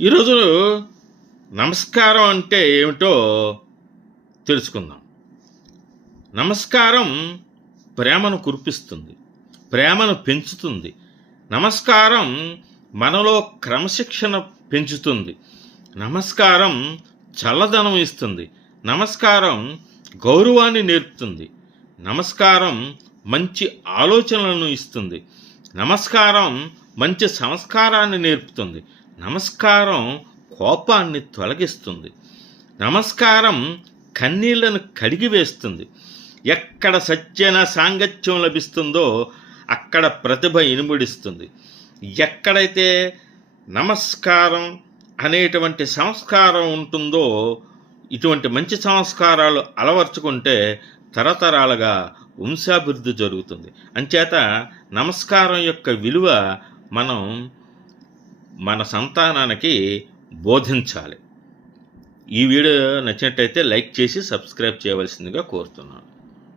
ఈరోజు నమస్కారం అంటే ఏమిటో తెలుసుకుందాం. నమస్కారం ప్రేమను కురిపిస్తుంది ప్రేమను పెంచుతుంది. నమస్కారం మనలో క్రమశిక్షణ పెంచుతుంది. నమస్కారం చల్లదనం ఇస్తుంది. నమస్కారం గౌరవాన్ని నేర్పుతుంది. నమస్కారం మంచి ఆలోచనలను ఇస్తుంది. నమస్కారం మంచి సంస్కారాన్ని నేర్పుతుంది. నమస్కారం కోపాన్ని తొలగిస్తుంది. నమస్కారం కన్నీళ్ళను కడిగి వేస్తుంది. ఎక్కడ సత్యన సాంగత్యం లభిస్తుందో అక్కడ ప్రతిభ ఇనుముడిస్తుంది. ఎక్కడైతే నమస్కారం అనేటువంటి సంస్కారం ఉంటుందో ఇటువంటి మంచి సంస్కారాలు అలవర్చుకుంటే తరతరాలుగా వంశాభివృద్ధి జరుగుతుంది. అంచేత నమస్కారం యొక్క విలువ మనం మన సంతానానికి బోధించాలి. ఈ వీడియో నచ్చినట్టయితే లైక్ చేసి సబ్స్క్రైబ్ చేయవలసిందిగా కోరుతున్నాను.